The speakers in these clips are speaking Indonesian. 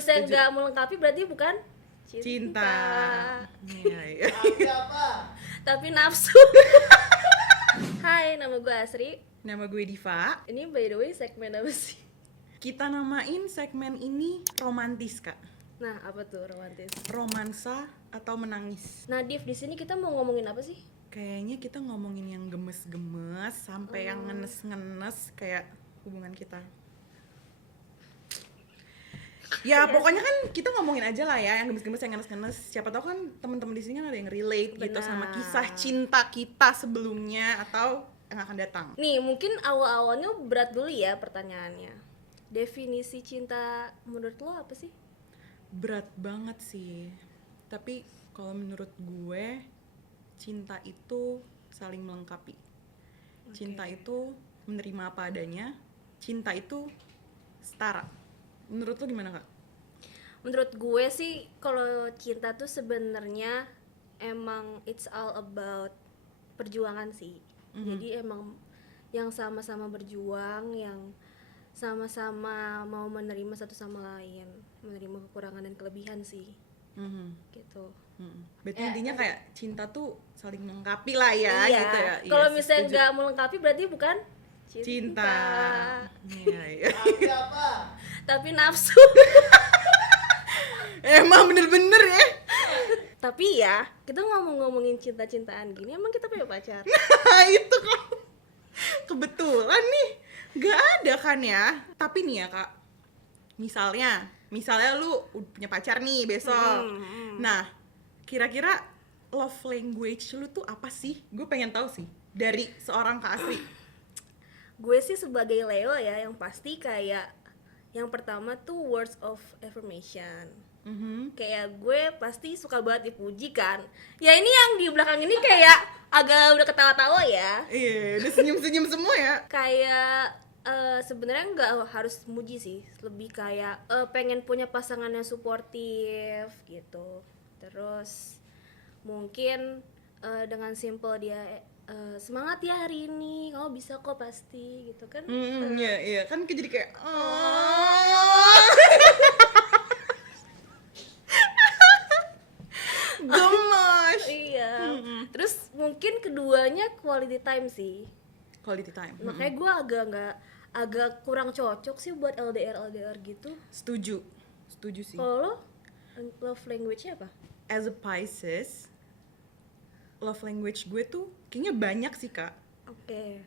misalnya nggak melengkapi berarti bukan cinta. Iya, iya. Tapi apa? tapi nafsu. Hai, nama gue Asri. Nama gue Diva. Ini by the way segmen apa sih? Kita namain segmen ini romantis, Kak. Nah, apa tuh romantis? Romansa atau menangis. Nah, Div, di sini kita mau ngomongin apa sih? Kayaknya kita ngomongin yang gemes-gemes sampai yang ngenes-ngenes kayak hubungan kita. Ya pokoknya kan kita ngomongin aja lah ya yang gemes-gemes, yang ngenes-ngenes. Siapa tahu kan teman-teman di sini kan ada yang relate gitu sama Benar. kisah cinta kita sebelumnya atau yang akan datang. Nih, mungkin awal-awalnya berat dulu ya pertanyaannya. Definisi cinta menurut lo apa sih? Berat banget sih. Tapi kalau menurut gue cinta itu saling melengkapi. Cinta itu menerima apa adanya. Cinta itu setara. Menurut lo gimana, Kak? Menurut gue sih kalau cinta tuh sebenarnya emang it's all about perjuangan sih. Jadi emang yang sama-sama berjuang, yang sama-sama mau menerima satu sama lain, menerima kekurangan dan kelebihan sih. Gitu. Berarti intinya kayak cinta tuh saling melengkapi lah ya Iya. gitu ya. Kalau Iya, misalnya setuju. nggak melengkapi berarti bukan Cinta. Iya, iya. Tapi apa? tapi nafsu. Emang bener-bener ya. Tapi ya, kita ngomongin cinta-cintaan gini, emang kita punya pacar? Itu kok kebetulan nih gak ada kan ya. Tapi nih ya Kak, misalnya lu punya pacar nih besok. Nah, kira-kira love language lu tuh apa sih? Gue pengen tahu sih dari seorang Kak Asri. Gue sih sebagai Leo ya, yang pasti kayak yang pertama tuh words of affirmation. Kayak gue pasti suka banget dipuji kan. Ya ini yang di belakang ini kayak agak udah ketawa-tawa ya. Iya, udah senyum-senyum semua ya. Kayak sebenarnya nggak harus muji sih, lebih kayak pengen punya pasangan yang suportif gitu. Terus mungkin dengan simple dia semangat ya hari ini, kamu bisa kok pasti gitu kan. Iya, kan jadi kayak gemes. Iya. Terus mungkin keduanya quality time sih. Quality time. Makanya gue agak kurang cocok sih buat LDR gitu. Setuju sih. Kalau lo love language-nya apa? As a Pisces, love language gue tuh kayaknya banyak sih Kak. Oke.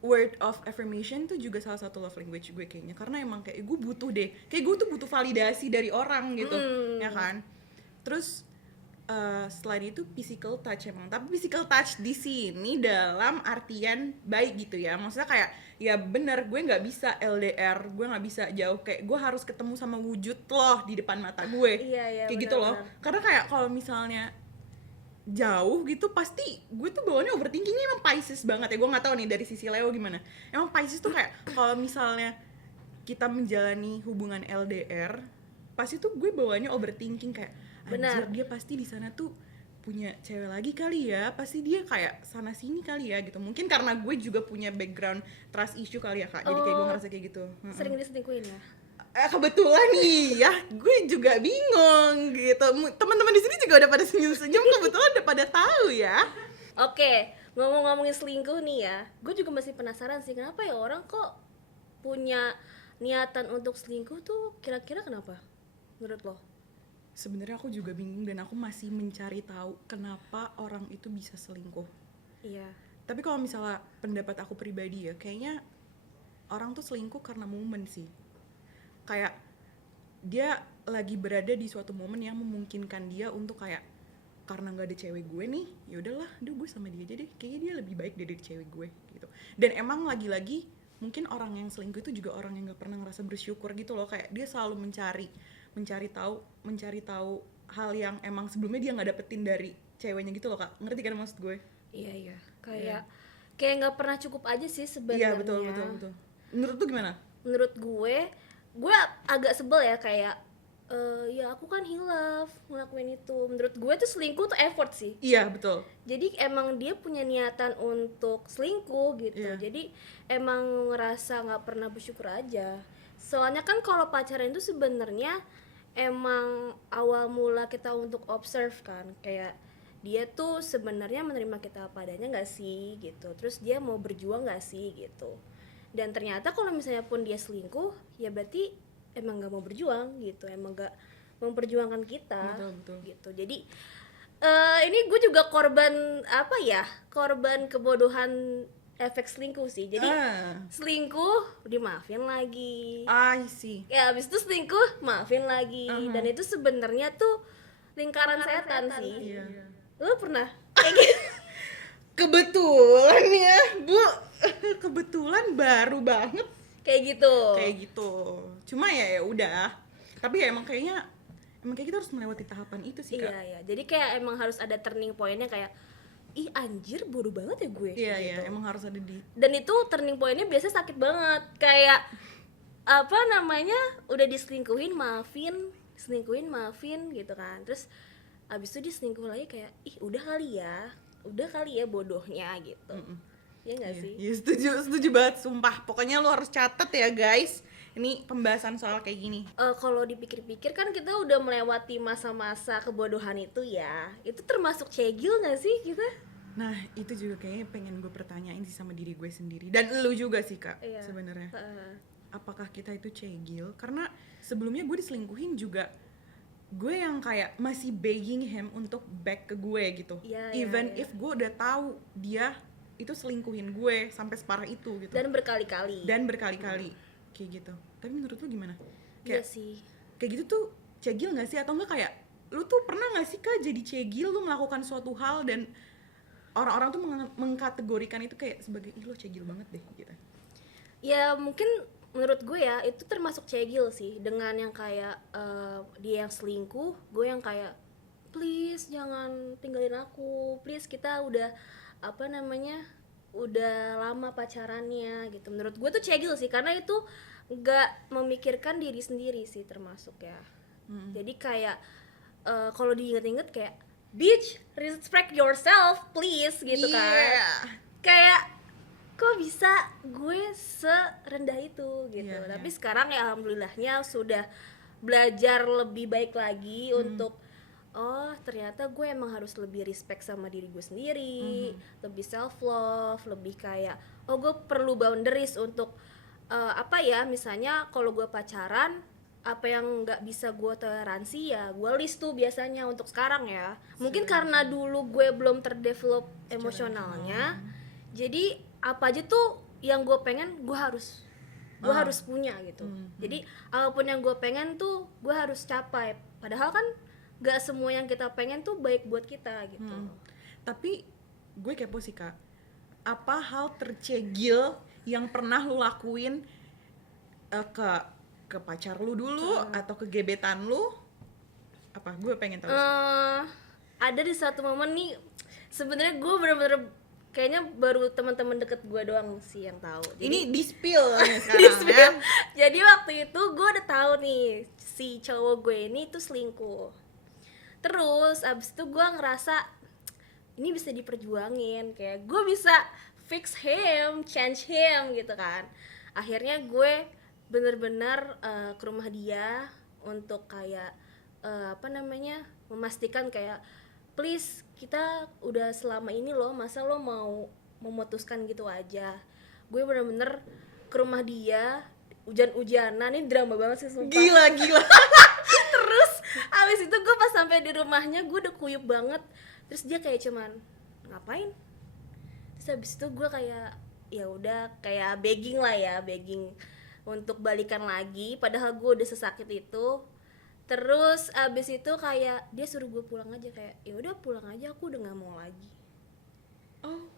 Word of affirmation tuh juga salah satu love language gue kayaknya, karena emang kayak gue butuh deh, kayak gue tuh butuh validasi dari orang gitu, ya kan. Terus selain itu physical touch emang, tapi physical touch di sini dalam artian baik gitu ya, maksudnya kayak ya bener gue nggak bisa LDR, gue nggak bisa jauh, kayak gue harus ketemu sama wujud loh di depan mata gue. Iya, Kayak gitu loh, benar-benar. karena kayak kalau misalnya jauh gitu pasti gue tuh bawaannya overthinkingnya emang Pisces banget ya. Gue nggak tahu nih dari sisi Leo gimana. Emang Pisces tuh kayak kalau misalnya kita menjalani hubungan LDR, pasti tuh gue bawaannya overthinking kayak anjir, Benar. dia pasti di sana tuh punya cewek lagi kali ya, pasti dia kayak sana sini kali ya gitu. Mungkin karena gue juga punya background trust issue kali ya Kak, jadi kayak gue ngerasa kayak gitu. Sering diselingkuhin ya? Kebetulan nih ya, gue juga bingung gitu. Teman-teman di sini juga udah pada senyum-senyum, kebetulan udah pada tahu ya. Oke, ngomongin selingkuh nih ya, gue juga masih penasaran sih kenapa ya orang kok punya niatan untuk selingkuh tuh, kira-kira kenapa menurut lo? Sebenarnya aku juga bingung dan aku masih mencari tahu kenapa orang itu bisa selingkuh. Iya. Tapi kalau misalnya pendapat aku pribadi ya, kayaknya orang tuh selingkuh karena momen sih. Kayak dia lagi berada di suatu momen yang memungkinkan dia untuk kayak, karena nggak ada cewek gue nih, ya udahlah, gue sama dia aja deh. Kayaknya dia lebih baik dari cewek gue gitu. Dan emang lagi-lagi mungkin orang yang selingkuh itu juga orang yang nggak pernah ngerasa bersyukur gitu loh. Kayak dia selalu mencari tahu hal yang emang sebelumnya dia nggak dapetin dari ceweknya gitu loh Kak. Ngerti kan maksud gue? Iya. Kayak nggak pernah cukup aja sih Iya sebenarnya. betul. Menurut tuh gimana? Menurut gue agak sebel ya kayak ya aku kan hilaf ngelakuin itu. Menurut gue tuh selingkuh tuh effort sih. Iya betul. Jadi emang dia punya niatan untuk selingkuh gitu. Iya. Jadi emang ngerasa nggak pernah bersyukur aja. Soalnya kan kalau pacaran itu sebenarnya emang awal mula kita untuk observe kan, kayak dia tuh sebenarnya menerima kita apa adanya nggak sih gitu, terus dia mau berjuang nggak sih gitu. Dan ternyata kalau misalnya pun dia selingkuh, ya berarti emang nggak mau berjuang gitu, emang nggak memperjuangkan kita. Betul. Gitu. Jadi ini gue juga korban apa ya, korban kebodohan efek selingkuh sih. Jadi selingkuh dimaafin lagi, I see. ya abis itu selingkuh maafin lagi. Dan itu sebenarnya tuh lingkaran setan sih. Iya. Lo pernah kayak gitu? Kebetulan ya Bu, kebetulan baru banget Kayak gitu. kayak gitu. Cuma ya udah, tapi ya emang kayak kita harus melewati tahapan itu sih Kak. Iya. Jadi kayak emang harus ada turning point-nya, kayak ih anjir bodoh banget ya gue. Iya, gitu. emang harus ada di. Dan itu turning point-nya biasanya sakit banget. Kayak apa namanya, udah diselingkuhin maafin gitu kan. Terus abis itu diselingkuh lagi, kayak ih udah kali ya bodohnya gitu. Ya nggak sih? Iya, setuju banget sumpah. Pokoknya lo harus catat ya guys. Ini pembahasan soal kayak gini. Kalau dipikir-pikir kan kita udah melewati masa-masa kebodohan itu ya. Itu termasuk cegil nggak sih kita? Nah, itu juga kayaknya pengen gue pertanyain sih sama diri gue sendiri. Dan lu juga sih Kak, Iya. sebenarnya. Apakah kita itu cegil? Karena sebelumnya gue diselingkuhin juga, gue yang kayak masih begging him untuk back ke gue gitu. Iya, Even iya. if gue udah tahu dia itu selingkuhin gue sampai separah itu gitu. Dan berkali-kali. Kayak gitu. Tapi menurut lu gimana? Iya Kayak sih. kayak gitu tuh cegil nggak sih, atau enggak kayak lu tuh pernah nggak sih Kak jadi cegil, lu melakukan suatu hal dan orang-orang tuh mengkategorikan itu kayak sebagai ih lo cegil banget deh gitu. Ya mungkin menurut gue ya itu termasuk cegil sih, dengan yang kayak dia yang selingkuh, gue yang kayak please jangan tinggalin aku, please kita udah apa namanya udah lama pacarannya gitu. Menurut gue tuh cegil sih, karena itu nggak memikirkan diri sendiri sih termasuk ya. Jadi kayak kalau diinget-inget kayak bitch respect yourself please gitu kan. Kayak kok bisa gue serendah itu gitu. Iya. Tapi sekarang ya alhamdulillahnya sudah belajar lebih baik lagi untuk oh ternyata gue emang harus lebih respect sama diri gue sendiri, lebih self love, lebih kayak oh gue perlu boundaries untuk apa ya, misalnya kalau gue pacaran apa yang nggak bisa gue toleransi ya gue list tuh biasanya untuk sekarang ya. Mungkin karena dulu gue belum terdevelop emosionalnya, jadi apa aja tuh yang gue pengen gue harus punya gitu. Jadi apapun yang gue pengen tuh gue harus capai, padahal kan gak semua yang kita pengen tuh baik buat kita gitu. Tapi gue kepo sih Kak, apa hal tercegil yang pernah lu lakuin ke pacar lu dulu atau ke gebetan lu? Apa? Gue pengen tahu sih. Ada di satu momen nih, sebenarnya gue bener-bener kayaknya baru teman-teman deket gue doang sih yang tahu. Ini di spill sekarang ya. Jadi waktu itu gue udah tahu nih si cowok gue ini tuh selingkuh. Terus abis itu gue ngerasa ini bisa diperjuangin, kayak gue bisa fix him, change him gitu kan. Akhirnya gue bener-bener ke rumah dia untuk kayak apa namanya memastikan kayak please kita udah selama ini loh, masa lo mau memutuskan gitu aja. Gue bener-bener ke rumah dia, hujan-hujanan, ini drama banget sih sumpah. Gila. Terus abis itu gue pas sampai di rumahnya gue udah kuyup banget. Terus dia kayak cuman ngapain? Terus abis itu gue kayak ya udah kayak begging untuk balikan lagi, padahal gue udah sesakit itu. Terus abis itu kayak dia suruh gue pulang aja, kayak ya udah pulang aja, aku udah nggak mau lagi. Oh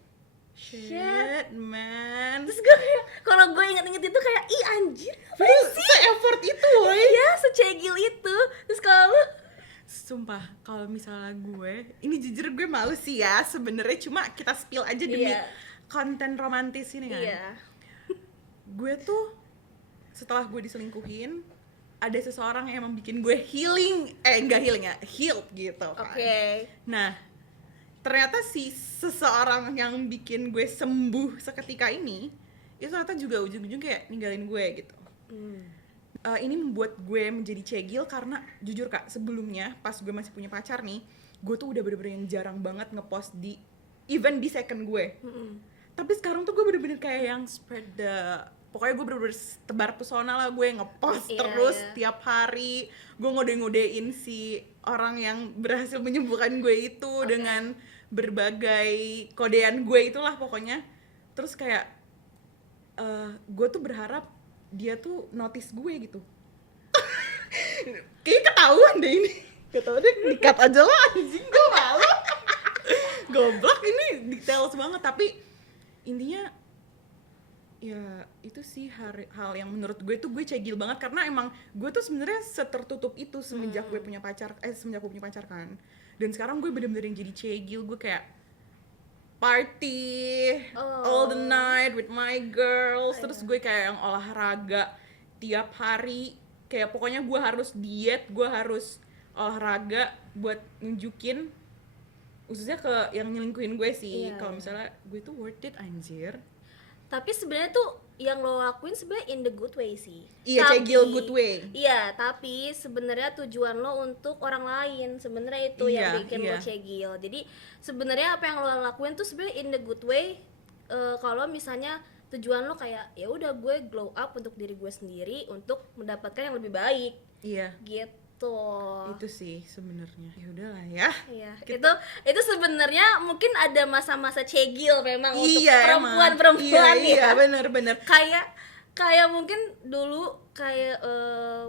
shit man. Terus gue kayak kalau gue inget-inget itu kayak ih anjir apa sih Se-effort itu woy. iya secegil itu. Terus kalau lu Sumpah, kalau misalnya gue, ini jujur gue malu sih ya sebenarnya, cuma kita spill aja demi konten romantis ini kan. Iya. Gue tuh setelah gue diselingkuhin, ada seseorang yang emang bikin gue healing, healed gitu kan. Oke. Nah, ternyata si seseorang yang bikin gue sembuh seketika ini, itu ternyata juga ujung-ujung kayak ninggalin gue gitu. ini membuat gue menjadi cegil karena jujur Kak, sebelumnya pas gue masih punya pacar nih, gue tuh udah bener-bener yang jarang banget ngepost di even di second gue. Tapi sekarang tuh gue bener-bener kayak yang spread the, pokoknya gue bener-bener tebar pesona lah, gue ngepost Iya, terus iya. tiap hari. Gue ngode-ngodein si orang yang berhasil menyembuhkan gue itu dengan berbagai kodean gue itulah pokoknya. Terus kayak gue tuh berharap dia tuh notice gue gitu. Kayaknya ketahuan deh ini. Ketahuan deh, di-cut aja lah anjing, gue malu. Goblok, ini details banget, tapi intinya ya itu sih hal yang menurut gue tuh gue cegil banget karena emang gue tuh sebenarnya setertutup itu semenjak gue punya pacar, semenjak gue punya pacar kan. Dan sekarang gue bener-bener yang jadi cegil, gue kayak party all the night with my girls, terus gue kayak yang olahraga tiap hari, kayak pokoknya gue harus diet, gue harus olahraga buat nunjukin khususnya ke yang nyelingkuhin gue sih, Iya, kalau iya. misalnya gue tuh worth it anjir. Tapi sebenarnya tuh yang lo lakuin sebenarnya in the good way sih. Iya, cegil good way. Iya, tapi sebenarnya tujuan lo untuk orang lain. Sebenarnya itu yang Iya, bikin iya. lo cegil. Jadi sebenarnya apa yang lo lakuin tuh sebenarnya in the good way. Kalau misalnya tujuan lo kayak ya udah gue glow up untuk diri gue sendiri untuk mendapatkan yang lebih baik Iya, gitu. itu sih sebenarnya. Ya udahlah ya. Iya, itu sebenarnya mungkin ada masa-masa cegil memang untuk Iya, perempuan-perempuan iya, ya. bener. Kayak mungkin dulu kayak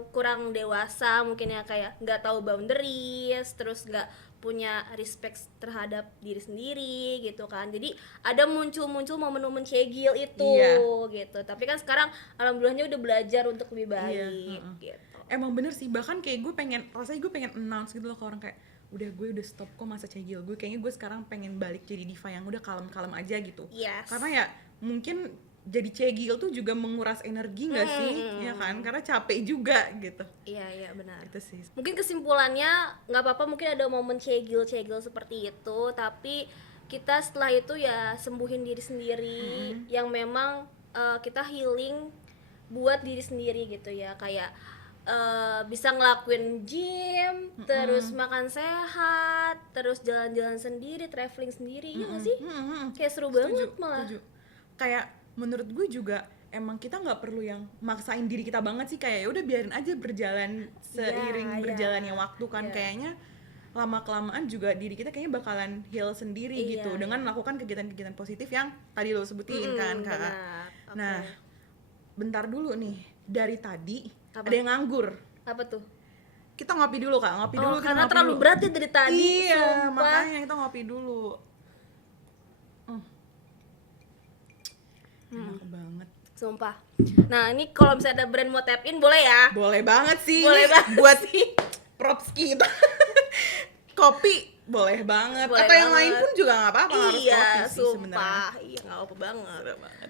kurang dewasa mungkin ya, kayak nggak tahu boundaries, terus nggak punya respect terhadap diri sendiri gitu kan. Jadi ada muncul momen-momen cegil itu Iya. gitu. Tapi kan sekarang alhamdulillahnya udah belajar untuk lebih baik Iya, gitu. Emang bener sih, bahkan kayak gue rasanya gue pengen announce gitu loh ke orang kayak udah gue udah stop kok masa cegil gue, kayaknya gue sekarang pengen balik jadi diva yang udah kalem-kalem aja gitu. Yes. Karena ya mungkin jadi cegil tuh juga menguras energi nggak sih, ya kan, karena capek juga gitu. Iya benar. Itu sih. Mungkin kesimpulannya nggak apa-apa mungkin ada momen cegil seperti itu, tapi kita setelah itu ya sembuhin diri sendiri yang memang kita healing buat diri sendiri gitu ya, kayak bisa ngelakuin gym, terus makan sehat, terus jalan-jalan sendiri, traveling sendiri, ya nggak sih? Kayak seru banget malah. Setuju. Kayak menurut gue juga emang kita nggak perlu yang maksain diri kita banget sih, kayak ya udah biarin aja berjalan seiring Iya, berjalannya waktu kan. iya. Kayaknya lama kelamaan juga diri kita kayaknya bakalan heal sendiri Iya, gitu dengan melakukan kegiatan-kegiatan positif yang tadi lo sebutin kan Kak. Benar. Oke. Nah, bentar dulu nih, dari tadi Apa? ada yang nganggur. Apa tuh? Kita ngopi dulu Kak, ngopi dulu. Kita Karena ngopi terlalu dulu. berat ya dari tadi. Iya, sumpah. makanya kita ngopi dulu. Enak banget. Sumpah. Nah, ini kalau misalnya ada brand mau tap in boleh ya? Boleh banget sih. Boleh ini banget buat props kita. Kopi boleh banget. Boleh Atau yang banget. lain pun juga nggak apa-apa, harus Iya, kopi sih sebenarnya. sumpah. Iya, nggak apa banget. Seru banget.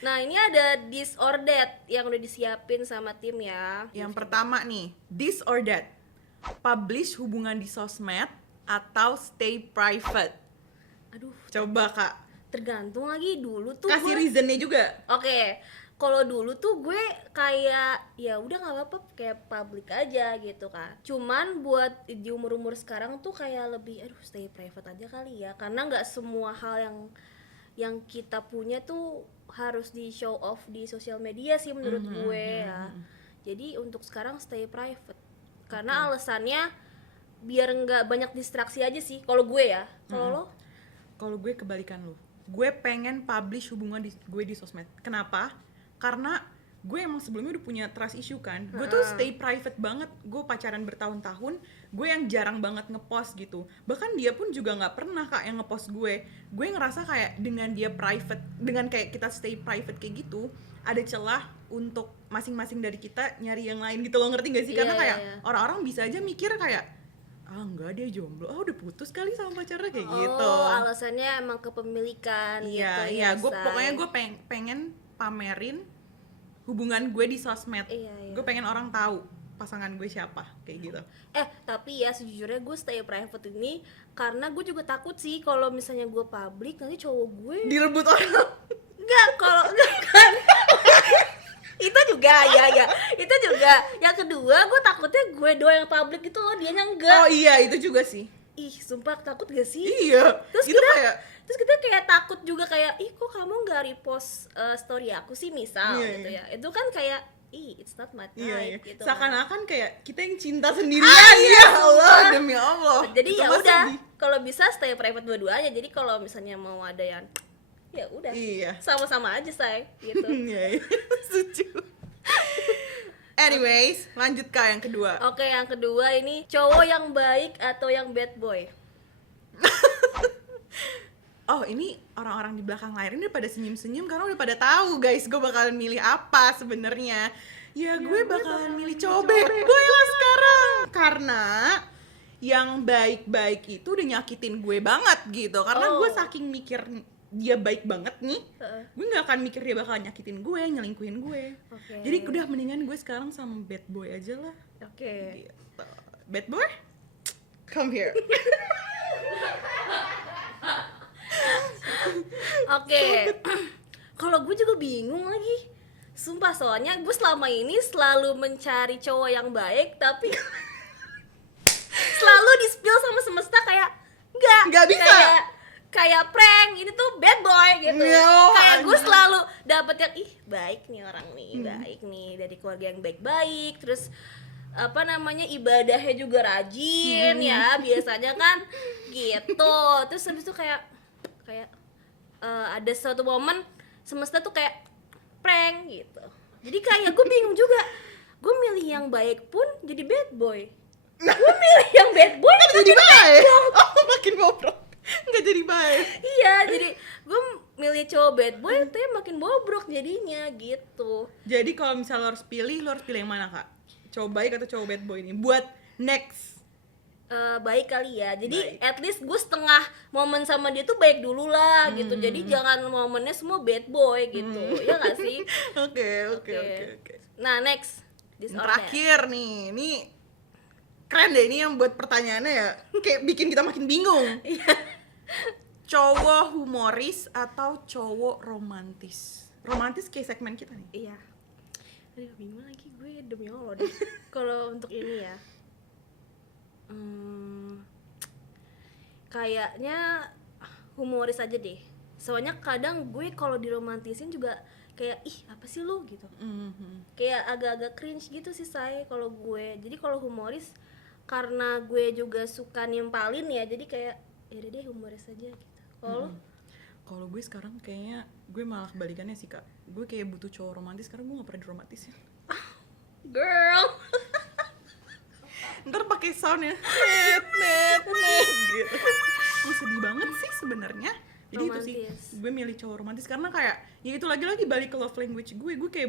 Nah, ini ada this or that yang udah disiapin sama tim ya. Yang pertama nih, this or that. Publish hubungan di sosmed atau stay private. Aduh, Coba Kak, tergantung lagi dulu tuh kasih gue. reasonnya juga. Oke, kalau dulu tuh gue kayak ya udah nggak apa-apa kayak public aja gitu kan. Cuman buat di umur sekarang tuh kayak lebih aduh stay private aja kali ya, karena nggak semua hal yang kita punya tuh harus di show off di sosial media sih menurut gue ya. Jadi untuk sekarang stay private karena alasannya biar nggak banyak distraksi aja sih kalau gue ya. Kalau lo? Kalau gue kebalikan lu, gue pengen publish hubungan gue di sosmed. Kenapa? Karena gue emang sebelumnya udah punya trust issue kan. Gue tuh stay private banget. Gue pacaran bertahun-tahun, gue yang jarang banget ngepost gitu. Bahkan dia pun juga nggak pernah Kak yang ngepost gue. Gue ngerasa kayak dengan dia private, dengan kayak kita stay private kayak gitu, ada celah untuk masing-masing dari kita nyari yang lain gitu loh, ngerti gak sih? Karena Iya, kayak iya. orang-orang bisa aja mikir kayak enggak, dia jomblo, udah putus kali sama pacarnya kayak gitu. Oh, alasannya emang kepemilikan Iya, gitu iya, ya. gue Say. pokoknya gue pengen pamerin hubungan gue di sosmed. Iya, iya. Gue pengen orang tahu pasangan gue siapa kayak gitu. Tapi ya sejujurnya gue stay private ini karena gue juga takut sih kalau misalnya gue public nanti cowok gue Direbut orang. Enggak, kalau kan itu juga ya itu juga. Yang kedua gue takutnya gue doang yang publik gitu loh, dianya enggak. Oh iya, itu juga sih. Ih sumpah takut gak sih? Iya. Terus itu kita kayak kayak takut juga kayak ih kok kamu nggak repost story aku sih misal Iya, gitu iya. ya. Itu kan kayak ih it's not my type iya. gitu. Seakan-akan kayak kita yang cinta sendirian. iya, Ya Allah, sumpah. demi Allah. Jadi Itu ya mah udah, sedih. kalau bisa stay private dua-duanya. Jadi kalau misalnya mau ada yang ya udah. Iya. Sama-sama aja say gitu. Iya, iya. Setuju. Anyways, lanjut Kak yang kedua. Oke, yang kedua ini cowok yang baik atau yang bad boy? Oh, ini orang-orang di belakang layar ini udah pada senyum-senyum karena udah pada tahu guys, gue bakalan milih apa sebenarnya. Ya, gue bakalan milih cowok bad boy lah sekarang. Karena yang baik-baik itu udah nyakitin gue banget gitu. Karena Oh. gue saking mikir dia baik banget nih, Heeh. gue nggak akan mikir dia bakal nyakitin gue, nyelingkuhin gue. Oke. Jadi udah mendingan gue sekarang sama bad boy aja lah. Oke. Gitu. Bad boy? Come here. Oke. Kalau gue juga bingung lagi. Sumpah soalnya gue selama ini selalu mencari cowok yang baik tapi selalu di-spill sama semesta kayak Nggak bisa. kayak prank, ini tuh bad boy gitu. No, Kayak gue anjir. selalu dapet yang ih baik nih orang nih, baik nih dari keluarga yang baik-baik, terus apa namanya ibadahnya juga rajin ya biasanya kan gitu. Terus habis itu kayak ada suatu momen semesta tuh kayak prank gitu. Jadi kayak gue bingung juga. Gue milih yang baik pun jadi bad boy. Gue milih yang bad boy Nggak jadi baik. Oh, makin bobrok. Nggak jadi baik. iya, jadi gue milih cowok bad boy tapi makin bobrok jadinya gitu. Jadi kalau misalnya lo harus pilih yang mana Kak? Cowok baik atau cowok bad boy ini? Buat next. Baik kali ya. Jadi Baik. at least gue setengah momen sama dia tuh baik dulu lah gitu. Jadi jangan momennya semua bad boy gitu. Ya gak sih? Oke. Oke. Nah, next. This Yang or that. terakhir nih, ini keren deh, ini yang buat pertanyaannya ya kayak bikin kita makin bingung. Cowok humoris atau cowok romantis? Romantis kayak segmen kita nih. Iya. Aduh, bingung lagi gue demi Allah deh. Kalau untuk ini ya. Kayaknya humoris aja deh. Soalnya kadang gue kalau diromantisin juga kayak ih apa sih lu gitu. Kayak agak-agak cringe gitu sih saya kalau gue. Jadi kalau humoris karena gue juga suka nimpalin ya. Jadi kayak ya udah deh humoris aja gitu. Kalau lu? Kalau gue sekarang kayaknya gue malah kebalikannya sih Kak. Gue kayak butuh cowok romantis karena gue gak pernah diromantisin. Girl. Ntar pakai soundnya net gitu. Gue sedih banget sih sebenarnya. Jadi itu sih Romantis. gue milih cowok romantis karena kayak ya itu lagi balik ke love language gue kayak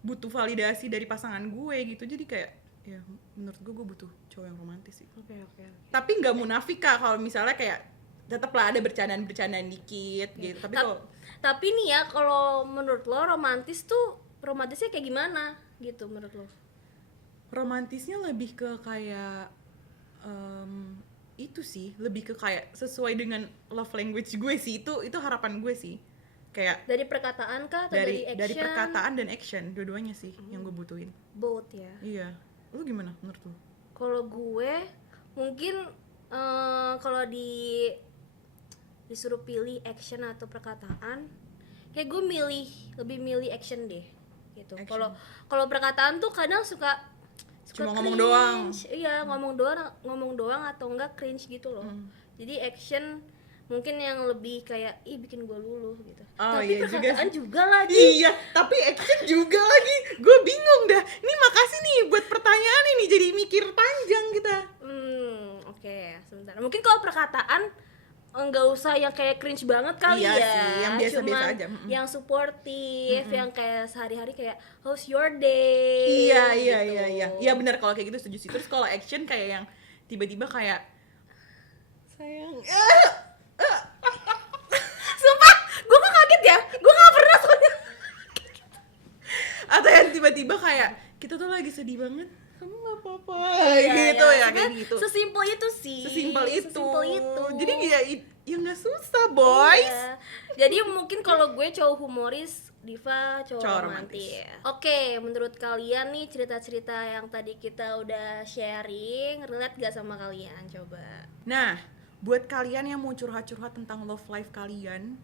butuh validasi dari pasangan gue gitu. Jadi kayak ya menurut gue butuh cowok yang romantis sih. Oke. Tapi nggak munafik Kak kalau misalnya kayak tetaplah ada bercandaan dikit gitu. Tapi kalau Tapi nih ya kalau menurut lo romantisnya kayak gimana gitu menurut lo? romantisnya lebih ke kayak itu sih, lebih ke kayak sesuai dengan love language gue sih, itu harapan gue sih, kayak Dari perkataan kah atau dari action? dari perkataan dan action dua-duanya sih yang gue butuhin. Both ya. Iya, lu gimana menurut lu? Kalau gue mungkin kalau disuruh pilih action atau perkataan, kayak gue lebih milih action deh gitu. Action. Kalau perkataan tuh kadang suka Cuma ngomong cringe. doang. Iya, ngomong doang atau enggak cringe gitu loh. Jadi action mungkin yang lebih kayak ih bikin gue luluh gitu. Oh, Tapi iya juga perkataan sih. juga lagi. Iya, tapi action juga lagi. Gue bingung dah. Ini makasih nih buat pertanyaan ini, jadi mikir panjang kita. Oke, sebentar. Mungkin kalau perkataan nggak usah yang kayak cringe banget kali Iya ya. sih, yang biasa-biasa Cuman aja. yang supportive, yang kayak sehari-hari kayak how's your day? Iya, gitu. iya benar kalau kayak gitu setuju sih. Terus kalau action kayak yang tiba-tiba kayak sayang, Sumpah, gue kok kaget ya? Gue nggak pernah soalnya. atau yang tiba-tiba kayak kita tuh lagi sedih banget, kamu nggak apa-apa, Iya, gitu ya iya. kayak Sebenarnya gitu. Sesimpel itu sih. Sesimpel itu. Sesimpel itu. Jadi ya ya nggak susah boys. Iya. Jadi mungkin kalau gue cowok humoris, Diva cowok Cowok romantis. Oke, menurut kalian nih cerita-cerita yang tadi kita udah sharing, relate gak sama kalian? Coba. Nah, buat kalian yang mau curhat-curhat tentang love life kalian,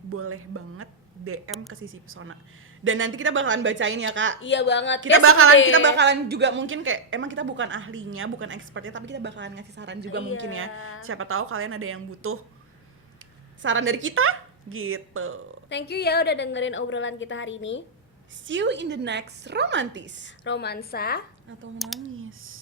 boleh banget DM ke Sisi Pesona. Dan nanti kita bakalan bacain ya, Kak. Iya banget. Kita Ya, kita deh. bakalan juga mungkin kayak emang kita bukan ahlinya, bukan expertnya, tapi kita bakalan ngasih saran juga Iya. mungkin ya. Siapa tahu kalian ada yang butuh saran dari kita gitu. Thank you ya udah dengerin obrolan kita hari ini. See you in the next romantis Romansa atau menangis.